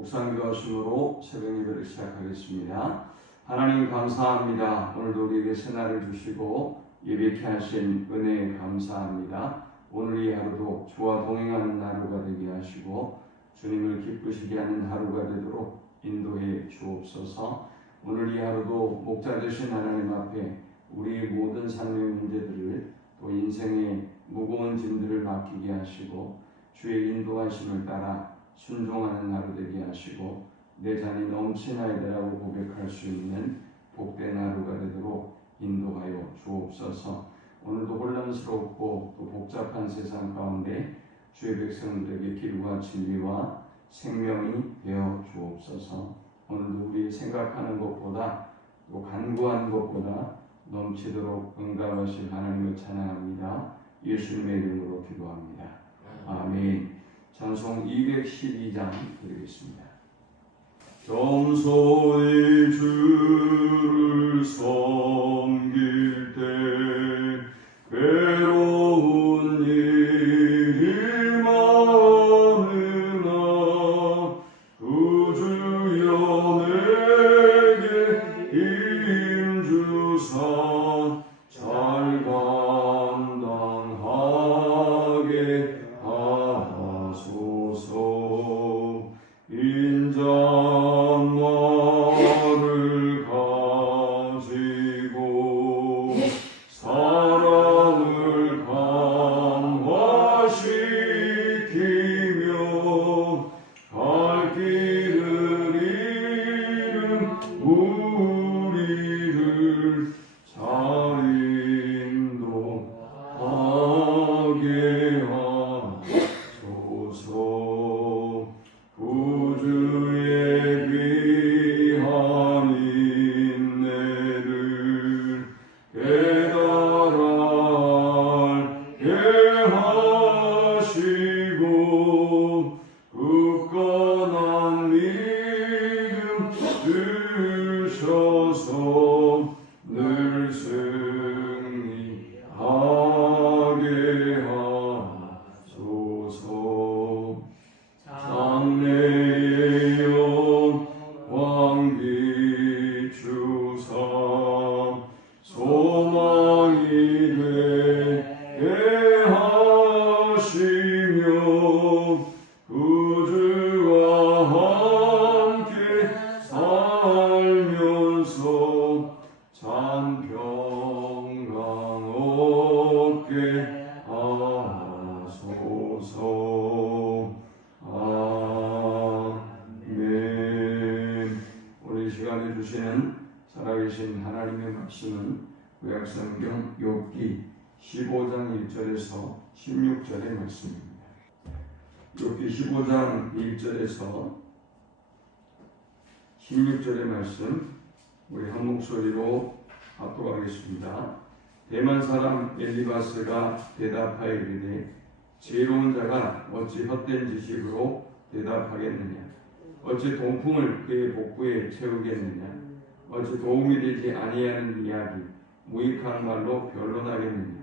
묵상교하심으로 새벽 예배를 시작하겠습니다. 하나님 감사합니다. 오늘도 우리에게 새날을 주시고 예배케 하신 은혜에 감사합니다. 오늘 이 하루도 주와 동행하는 하루가 되게 하시고 주님을 기쁘시게 하는 하루가 되도록 인도해 주옵소서. 오늘 이 하루도 목자 되신 하나님 앞에 우리의 모든 삶의 문제들을 또 인생의 무거운 짐들을 맡기게 하시고 주의 인도하심을 따라 순종하는 하루 되게 하시고 내 잔이 넘치나이다라고 고백할 수 있는 복된 하루가 되도록 인도하여 주옵소서. 오늘도 혼란스럽고 또 복잡한 세상 가운데 주의 백성들에게 길과 진리와 생명이 되어 주옵소서. 오늘도 우리 생각하는 것보다 또 간구하는 것보다 넘치도록 응답하실 하나님을 찬양합니다. 예수님의 이름으로 기도합니다. 아멘. 찬송 212장 드리겠습니다. 겸손히 주를 섬길 때 괴로운 일이 많으나 구주여 내게 힘주사 잘 감당하게 하소서. 인자말을 가지고 사랑을 강화시키며 갈 길을 잃은 우리를 잘 인도하게 하소서. 구주의 귀한 인내를 깨달게 하시고 굳건한 믿음 주셔서 늘 승리하게 하소서. 장래의 영광 비추사 소망이 되게 하시며 구주와 함께 살면서 참 평강 얻게 하소서. 아멘. 오늘 이 시간에 주시는 살아계신 하나님의 말씀은 구약성경 욥기 15장 1절에서 16절의 말씀입니다. 욥기 15장 1절에서 16절의 말씀 우리 한 목소리로 합독하겠습니다. 대만 사람 엘리바스가 대답하여 이르되 지혜로운 자가 어찌 헛된 지식으로 대답하겠느냐? 어찌 동풍을 그의 복부에 채우겠느냐? 어찌 도움이 되지 아니하는 이야기 무익한 말로 변론하겠느냐?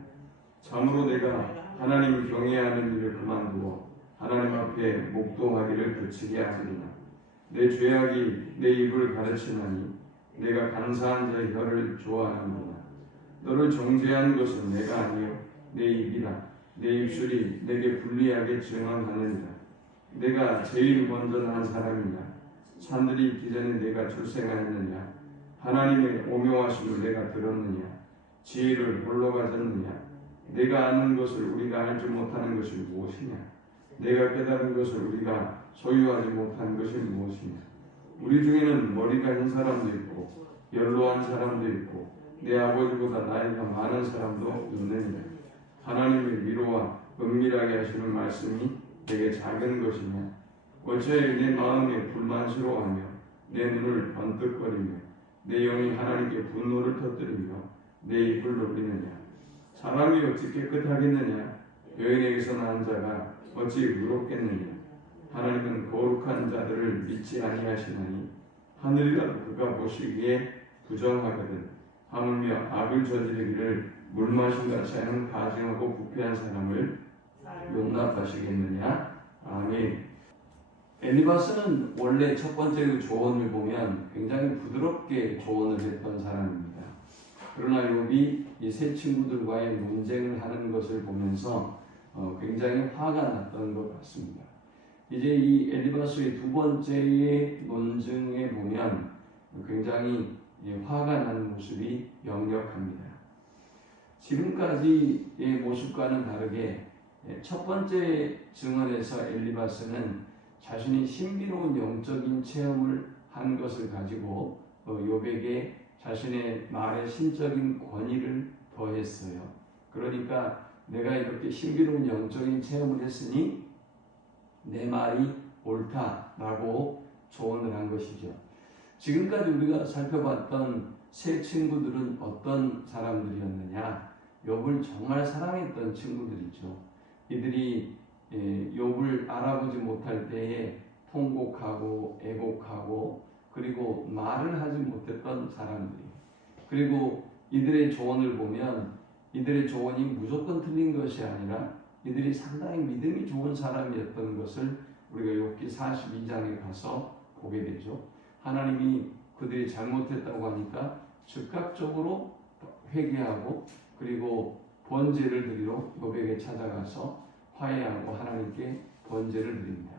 참으로 내가 하나님을 경외하는 일을 그만두어 하나님 앞에 목도하기를 그치게 하리라. 내 죄악이 내 입을 가르치나니 내가 간사한 자의 혀를 좋아하는구나. 너를 정죄한 것은 내가 아니요 내 입이라. 내 입술이 내게 불리하게 증언하느니라. 내가 제일 먼저 난 사람이냐? 산들이 있기 전에 내가 출생하였느냐? 하나님의 오묘하심을 내가 들었느냐? 지혜를 홀로 가졌느냐? 내가 아는 것을 우리가 알지 못하는 것이 무엇이냐? 내가 깨달은 것을 우리가 소유하지 못하는 것이 무엇이냐? 우리 중에는 머리가 흰 사람도 있고 연로한 사람도 있고 내 아버지보다 나이가 많은 사람도 있느니라. 하나님의 위로와 은밀하게 하시는 말씀이 내게 작은 것이냐? 어째 내 마음에 불만스러워하며 내 눈을 번뜩거리며 내 영이 하나님께 분노를 터뜨리며 내 입을 놀리느냐? 사람이 어찌 깨끗하겠느냐? 여인에게서 난 자가 어찌 의롭겠느냐? 하나님은 거룩한 자들을 믿지 아니하시나니 하늘이라도 그가 보시기에 부정하거든 하물며 악을 저지르기를 물마심같이 하는 가증하고 부패한 사람을 용납하시겠느냐? 아멘. 엘리바스는 원래 첫 번째 조언을 보면 굉장히 부드럽게 조언을 했던 사람입니다. 그러나 욥이 이 세 친구들과의 논쟁을 하는 것을 보면서 굉장히 화가 났던 것 같습니다. 이제 이 엘리바스의 두 번째의 논증에 보면 굉장히 화가 나는 모습이 역력합니다. 지금까지의 모습과는 다르게 첫 번째 증언에서 엘리바스는 자신이 신비로운 영적인 체험을 한 것을 가지고 욥에게 자신의 말의 신적인 권위를 더했어요. 그러니까 내가 이렇게 신비로운 영적인 체험을 했으니 내 말이 옳다라고 조언을 한 것이죠. 지금까지 우리가 살펴봤던 세 친구들은 어떤 사람들이었느냐? 욥을 정말 사랑했던 친구들이죠. 이들이 욥을 알아보지 못할 때에 통곡하고 애곡하고 그리고 말을 하지 못했던 사람들이에요. 그리고 이들의 조언을 보면 이들의 조언이 무조건 틀린 것이 아니라 이들이 상당히 믿음이 좋은 사람이었던 것을 우리가 욥기 42장에 가서 보게 되죠. 하나님이 그들이 잘못했다고 하니까 즉각적으로 회개하고 그리고 번제를 드리러 욥에게 찾아가서 화해하고 하나님께 번제를 드립니다.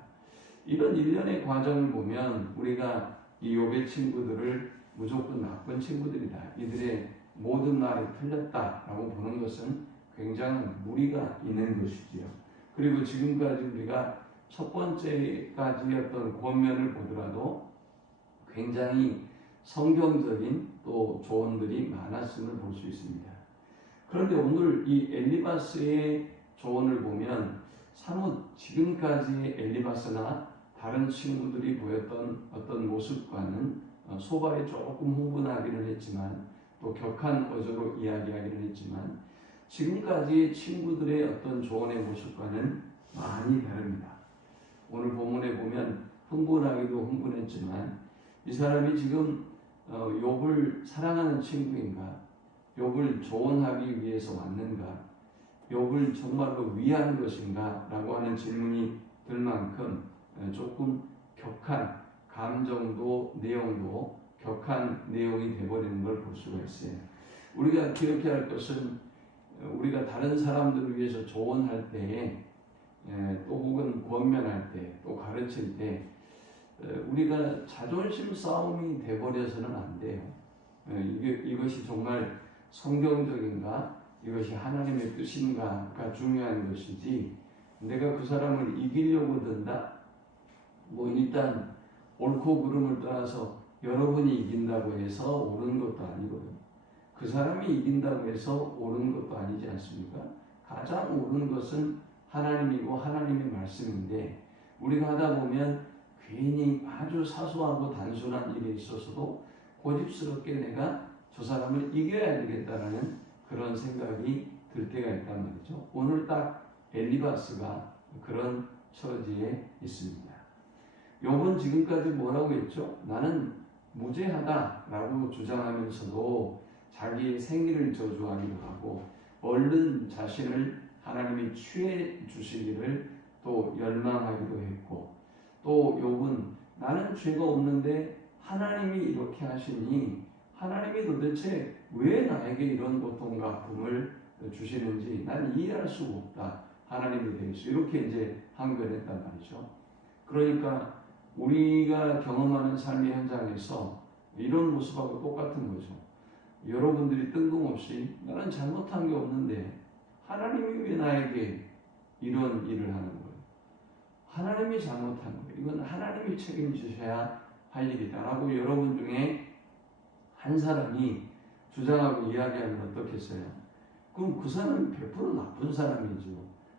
이런 일련의 과정을 보면 우리가 이 욥의 친구들을 무조건 나쁜 친구들이다, 이들의 모든 말이 틀렸다라고 보는 것은 굉장한 무리가 있는 것이지요. 그리고 지금까지 우리가 첫 번째까지였던 권면을 보더라도 굉장히 성경적인 또 조언들이 많았음을 볼 수 있습니다. 그런데 오늘 이 엘리바스의 조언을 보면 사뭇 지금까지의 엘리바스나 다른 친구들이 보였던 어떤 모습과는 소발이 조금 흥분하기는 했지만 또 격한 어조로 이야기하기는 했지만 지금까지의 친구들의 어떤 조언의 모습과는 많이 다릅니다. 오늘 본문에 보면 흥분하기도 흥분했지만 이 사람이 지금 욥을 사랑하는 친구인가? 욥을 조언하기 위해서 왔는가? 욥을 정말로 위한 것인가? 라고 하는 질문이 들 만큼 조금 격한 감정도 내용도 격한 내용이 되어버리는 걸 볼 수가 있어요. 우리가 기억해야 할 것은 우리가 다른 사람들을 위해서 조언할 때에 또 혹은 권면할 때 또 가르칠 때 우리가 자존심 싸움이 되어버려서는 안 돼요. 이것이 정말 성경적인가? 이것이 하나님의 뜻인가가 중요한 것이지 내가 그 사람을 이기려고 든다? 뭐 일단 옳고 그름을 떠나서 여러분이 이긴다고 해서 옳은 것도 아니거든요. 그 사람이 이긴다고 해서 옳은 것도 아니지 않습니까? 가장 옳은 것은 하나님이고 하나님의 말씀인데 우리가 하다 보면 괜히 아주 사소하고 단순한 일에 있어서도 고집스럽게 내가 저 사람을 이겨야 되겠다라는 그런 생각이 들 때가 있단 말이죠. 오늘 딱 엘리바스가 그런 처지에 있습니다. 욥은 지금까지 뭐라고 했죠? 나는 무죄하다라고 주장하면서도 자기의 생일을 저주하기도 하고 얼른 자신을 하나님이 취해 주시기를 또 열망하기도 했고 또 욥은 나는 죄가 없는데 하나님이 이렇게 하시니 하나님이 도대체 왜 나에게 이런 고통과 아픔을 주시는지 난 이해할 수가 없다. 하나님에 대해서 이렇게 이제 항변했단 말이죠. 그러니까 우리가 경험하는 삶의 현장에서 이런 모습하고 똑같은 거죠. 여러분들이 뜬금없이 나는 잘못한 게 없는데 하나님이 왜 나에게 이런 일을 하는 거예요? 하나님이 잘못한 거예요. 이건 하나님이 책임지셔야 할 일이다라고 여러분 중에 한 사람이 주장하고 이야기하면 어떻겠어요? 그럼 그 사람은 100% 나쁜 사람이죠.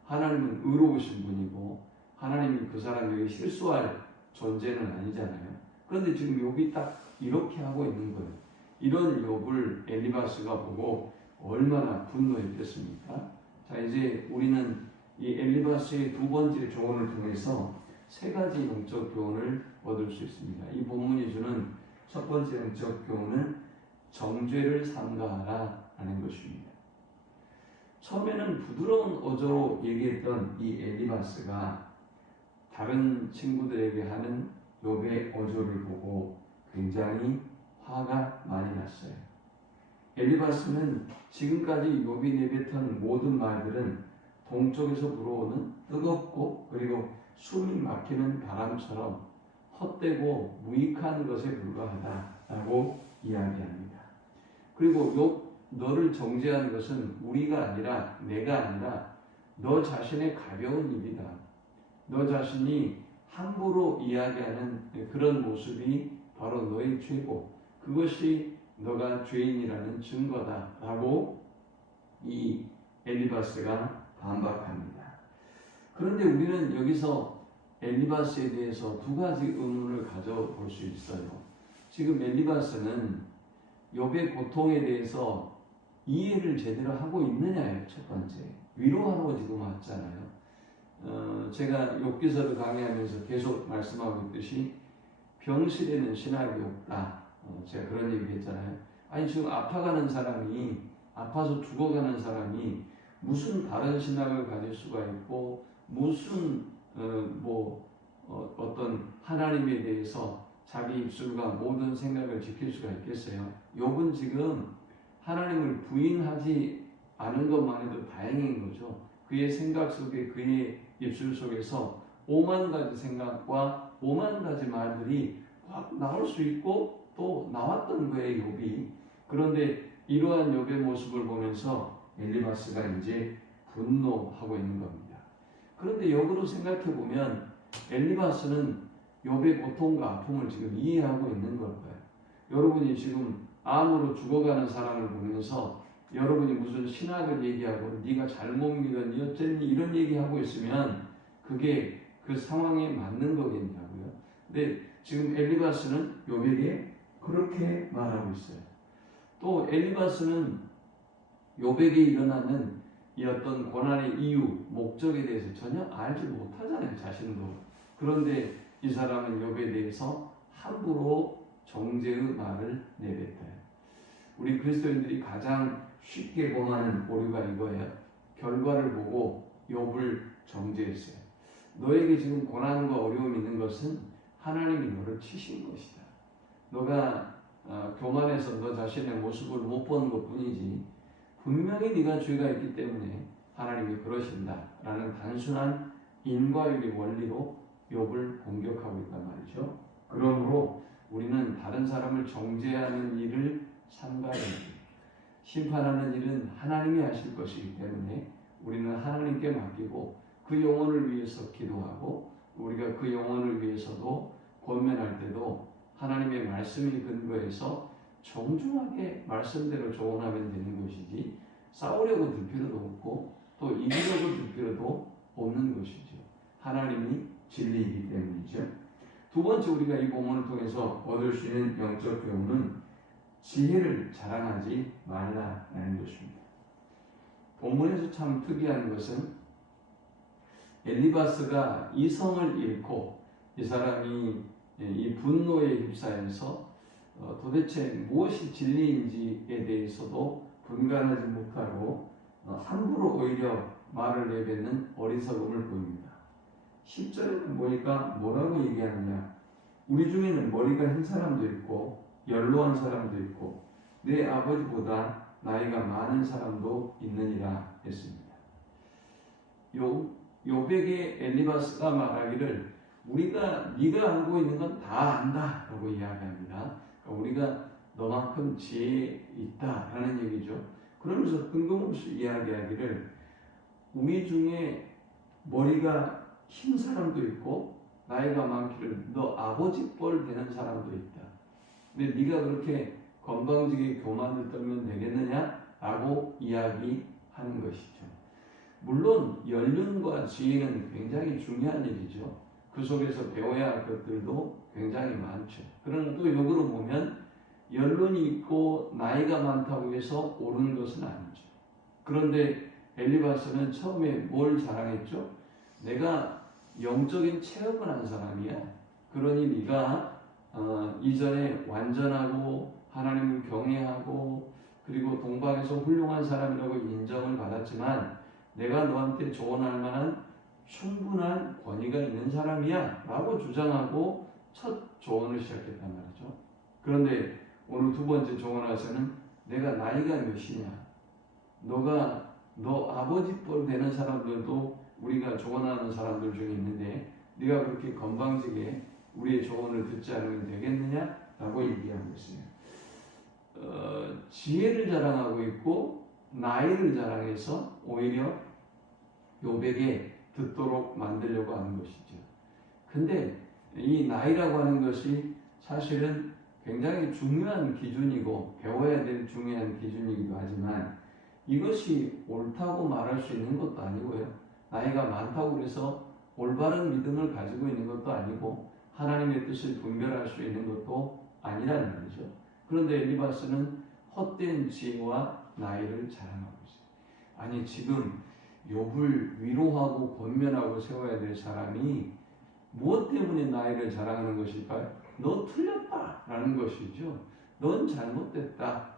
하나님은 의로우신 분이고 하나님이 그 사람에게 실수할 존재는 아니잖아요. 그런데 지금 욥이 딱 이렇게 하고 있는 거예요. 이런 욥을 엘리바스가 보고 얼마나 분노했겠습니까? 자, 이제 우리는 이 엘리바스의 두 번째 조언을 통해서 세 가지 영적 교훈을 얻을 수 있습니다. 이 본문이 주는 첫 번째 영적 교훈은 정죄를 삼가하라 하는 것입니다. 처음에는 부드러운 어조로 얘기했던 이 엘리바스가 다른 친구들에게 하는 욥의 어조를 보고 굉장히 화가 많이 났어요. 엘리바스는 지금까지 욥이 내뱉은 모든 말들은 동쪽에서 불어오는 뜨겁고 그리고 숨이 막히는 바람처럼 헛되고 무익한 것에 불과하다라고 이야기합니다. 그리고 욥 너를 정죄한 것은 우리가 아니라 내가 아니라 너 자신의 가벼운 입이다. 너 자신이 함부로 이야기하는 그런 모습이 바로 너의 죄고 그것이 너가 죄인이라는 증거다라고 이 엘리바스가 반박합니다. 그런데 우리는 여기서 엘리바스에 대해서 두 가지 의문을 가져볼 수 있어요. 지금 엘리바스는 욥의 고통에 대해서 이해를 제대로 하고 있느냐예요. 첫 번째. 위로하러 지금 왔잖아요. 제가 욥기서를 강의하면서 계속 말씀하고 있듯이 병실에는 신학이 없다. 제가 그런 얘기 했잖아요. 아니 지금 아파가는 사람이 아파서 죽어가는 사람이 무슨 다른 신학을 가질 수가 있고 무슨 어떤 하나님에 대해서 자기 입술과 모든 생각을 지킬 수가 있겠어요. 욥은 지금 하나님을 부인하지 않은 것만 해도 다행인 거죠. 그의 생각 속에 그의 입술 속에서 5만 가지 생각과 5만 가지 말들이 막 나올 수 있고 또 나왔던 거예요, 욥이. 그런데 이러한 욥의 모습을 보면서 엘리바스가 이제 분노하고 있는 겁니다. 그런데 역으로 생각해 보면 엘리바스는 욥의 고통과 아픔을 지금 이해하고 있는 걸까요? 여러분이 지금 암으로 죽어가는 사람을 보면서 여러분이 무슨 신학을 얘기하고 네가 잘못 믿었니 어쨌니 이런 얘기하고 있으면 그게 그 상황에 맞는 거겠냐고요. 근데 지금 엘리바스는 욥에게 그렇게 말하고 있어요. 또 엘리바스는 욥에게 일어나는 이 어떤 고난의 이유, 목적에 대해서 전혀 알지 못하잖아요, 자신도. 그런데 이 사람은 욥에 대해서 함부로 정죄의 말을 내뱉어요. 우리 그리스도인들이 가장 쉽게 범하는 오류가 이거예요. 결과를 보고 욥을 정죄했어요. 너에게 지금 고난과 어려움이 있는 것은 하나님이 너를 치신 것이다. 너가 교만해서 너 자신의 모습을 못 보는 것뿐이지 분명히 네가 죄가 있기 때문에 하나님이 그러신다라는 단순한 인과율의 원리로 욥을 공격하고 있단 말이죠. 그러므로 우리는 다른 사람을 정죄하는 일을 삼가해야 심판하는 일은 하나님이 하실 것이기 때문에 우리는 하나님께 맡기고 그 영혼을 위해서 기도하고 우리가 그 영혼을 위해서도 권면할 때도 하나님의 말씀이 근거해서 정중하게 말씀대로 조언하면 되는 것이지 싸우려고 들 필요도 없고 또 이기려고 들 필요도 없는 것이죠. 하나님이 진리이기 때문이죠. 두 번째 우리가 이 본문을 통해서 얻을 수 있는 영적 교훈은 지혜를 자랑하지 말라라는 것입니다. 본문에서 참 특이한 것은 엘리바스가 이성을 잃고 이 사람이 이 분노에 휩싸여서 도대체 무엇이 진리인지에 대해서도 분간하지 못하고 함부로 오히려 말을 내뱉는 어리석음을 보입니다. 10절에 보니까 뭐라고 얘기하느냐. 우리 중에는 머리가 흰 사람도 있고 연로한 사람도 있고 내 아버지보다 나이가 많은 사람도 있느니라 했습니다. 욥에게 엘리바스가 말하기를 네가 알고 있는 건 다 안다라고 이야기합니다. 그러니까 우리가 너만큼 지혜 있다라는 얘기죠. 그러면서 뜬금없이 이야기하기를 우리 중에 머리가 흰 사람도 있고 나이가 많기를 너 아버지 뻘 되는 사람도 있다. 근데 네가 그렇게 건방지게 교만을 떨면 되겠느냐라고 이야기하는 것이죠. 물론 연륜과 지혜는 굉장히 중요한 일이죠. 그 속에서 배워야 할 것들도 굉장히 많죠. 그러나 또 역으로 보면 연륜이 있고 나이가 많다고 해서 옳은 것은 아니죠. 그런데 엘리바스는 처음에 뭘 자랑했죠? 내가 영적인 체험을 한 사람이야. 그러니 네가 이전에 완전하고 하나님을 경외하고 그리고 동방에서 훌륭한 사람이라고 인정을 받았지만 내가 너한테 조언할 만한 충분한 권위가 있는 사람이야 라고 주장하고 첫 조언을 시작했단 말이죠. 그런데 오늘 두 번째 조언에서는 내가 나이가 몇이냐, 너 아버지 뻘 되는 사람들도 우리가 조언하는 사람들 중에 있는데 네가 그렇게 건방지게 우리의 조언을 듣지 않으면 되겠느냐 라고 얘기하고 있어요. 지혜를 자랑하고 있고 나이를 자랑해서 오히려 욥에게 듣도록 만들려고 하는 것이죠. 근데 이 나이라고 하는 것이 사실은 굉장히 중요한 기준이고 배워야 될 중요한 기준이기도 하지만 이것이 옳다고 말할 수 있는 것도 아니고요. 나이가 많다고 해서 올바른 믿음을 가지고 있는 것도 아니고 하나님의 뜻을 분별할 수 있는 것도 아니라는 말이죠. 그런데 엘리바스는 헛된 지혜와 나이를 자랑하고 있어요. 아니 지금 욥을 위로하고 권면하고 세워야 될 사람이 무엇 때문에 나이를 자랑하는 것일까요? 너 틀렸다 라는 것이죠. 넌 잘못됐다.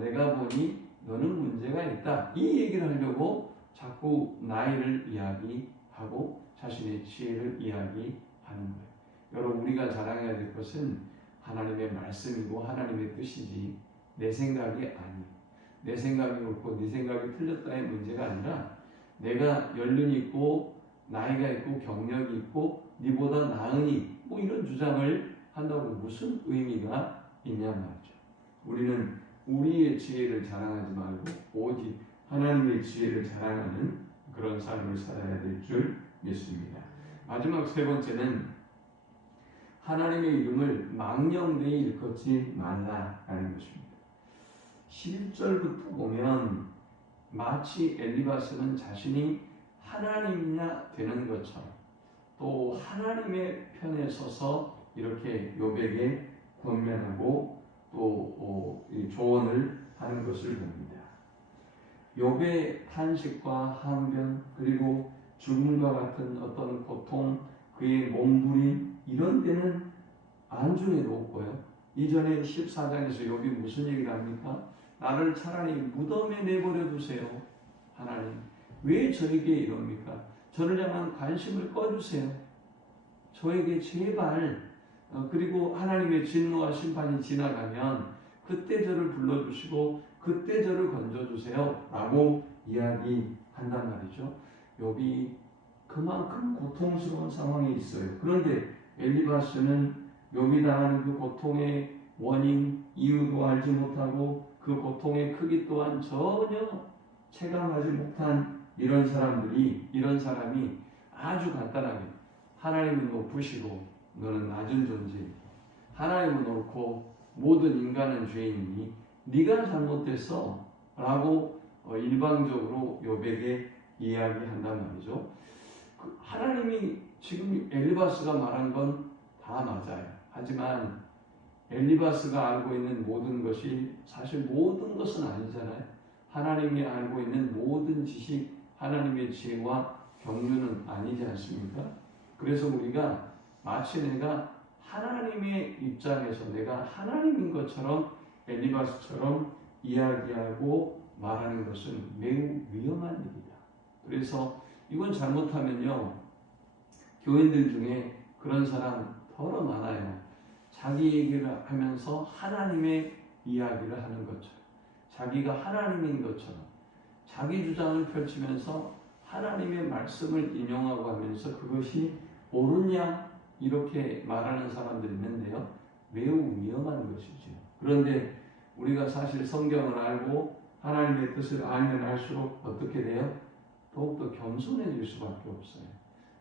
내가 보니 너는 문제가 있다. 이 얘기를 하려고 자꾸 나이를 이야기하고 자신의 지혜를 이야기하는 거예요. 여러분 우리가 자랑해야 될 것은 하나님의 말씀이고 하나님의 뜻이지 내 생각이 아니에요. 내 생각이 옳고 네 생각이 틀렸다의 문제가 아니라 내가 연륜이 있고 나이가 있고 경력이 있고 네보다 나으니 뭐 이런 주장을 한다고 무슨 의미가 있냐 말이죠. 우리는 우리의 지혜를 자랑하지 말고 오직 하나님의 지혜를 자랑하는 그런 삶을 살아야 될 줄 믿습니다. 마지막 세 번째는 하나님의 이름을 망령되이 일컫지 말라라는 것입니다. 11절부터 보면 마치 엘리바스는 자신이 하나님이냐 되는 것처럼 또 하나님의 편에 서서 이렇게 욥에게 권면하고 또 조언을 하는 것을 봅니다. 욥의 탄식과 항변 그리고 죽음과 같은 어떤 고통, 그의 몸부림 이런 데는 안중에도 없고요. 이전에 14장에서 욥이 무슨 얘기를 합니까? 나를 차라리 무덤에 내버려 두세요. 하나님 왜 저에게 이럽니까? 저를 향한 관심을 꺼주세요. 저에게 제발 그리고 하나님의 진노와 심판이 지나가면 그때 저를 불러주시고 그때 저를 건져주세요 라고 이야기한단 말이죠. 욥이 그만큼 고통스러운 상황에 있어요. 그런데 엘리바스는 욥이 당하는 그 고통의 원인, 이유도 알지 못하고 그 고통의 크기 또한 전혀 체감하지 못한 이런 사람이 아주 간단하게 하나님은 높으시고 너는 낮은 존재이고 하나님은 옳고 모든 인간은 죄인이니 네가 잘못됐어 라고 일방적으로 욥에게 이야기한단 말이죠. 하나님이 지금 엘리바스가 말한 건 다 맞아요. 하지만 엘리바스가 알고 있는 모든 것이 사실 모든 것은 아니잖아요. 하나님이 알고 있는 모든 지식, 하나님의 지혜와 경륜은 아니지 않습니까? 그래서 우리가 마치 내가 하나님의 입장에서 내가 하나님인 것처럼 엘리바스처럼 이야기하고 말하는 것은 매우 위험한 일이다. 그래서 이건 잘못하면요, 교인들 중에 그런 사람 더러 많아요. 자기 얘기를 하면서 하나님의 이야기를 하는 것처럼, 자기가 하나님인 것처럼, 자기 주장을 펼치면서 하나님의 말씀을 인용하고 하면서 그것이 옳으냐 이렇게 말하는 사람들이 있는데요. 매우 위험한 것이죠. 그런데 우리가 사실 성경을 알고 하나님의 뜻을 알면 알수록 어떻게 돼요? 더욱더 겸손해질 수밖에 없어요.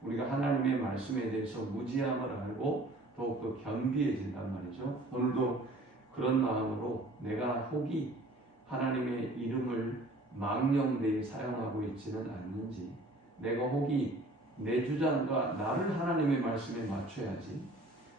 우리가 하나님의 말씀에 대해서 무지함을 알고 더욱더 겸비해진단 말이죠. 오늘도 그런 마음으로 내가 혹이 하나님의 이름을 망령되이 사용하고 있지는 않는지, 내가 혹이 내 주장과 나를 하나님의 말씀에 맞춰야지,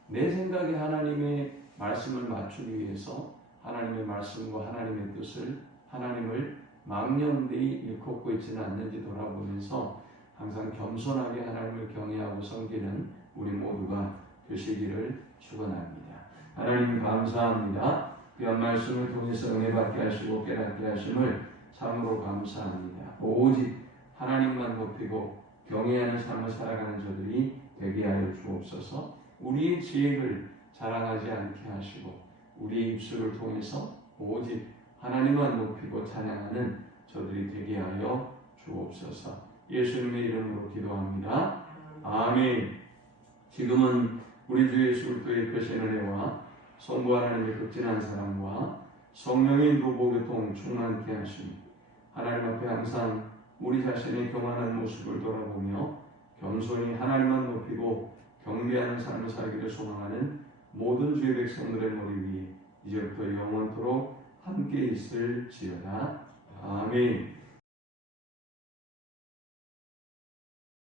내 생각에 하나님의 말씀을 맞추기 위해서 하나님의 말씀과 하나님의 뜻을, 하나님을 망령되이 일컫고 있지는 않는지 돌아보면서 항상 겸손하게 하나님을 경외하고 섬기는 우리 모두가 되시기를 축원합니다. 하나님 감사합니다. 귀한 말씀을 통해서 은혜받게 하시고 깨닫게 하심을 참으로 감사합니다. 오직 하나님만 높이고 경외하는 삶을 살아가는 저들이 되게 하여 주옵소서. 우리의 지혜를 자랑하지 않게 하시고 우리의 입술을 통해서 오직 하나님만 높이고 찬양하는 저들이 되게 하여 주옵소서. 예수님의 이름으로 기도합니다. 아멘. 지금은 우리 주 예수 그리스도의 크신 은혜와 성부 하나님의 극진한 사랑과 성령의 노보교통 충만케 하심, 하나님 앞에 항상 우리 자신의 교만한 모습을 돌아보며 겸손히 하나님만 높이고 경배하는 삶을 살기를 소망하는 모든 주의 백성들의 머리 위에 이제부터 영원토록 함께 있을지어다. 아멘.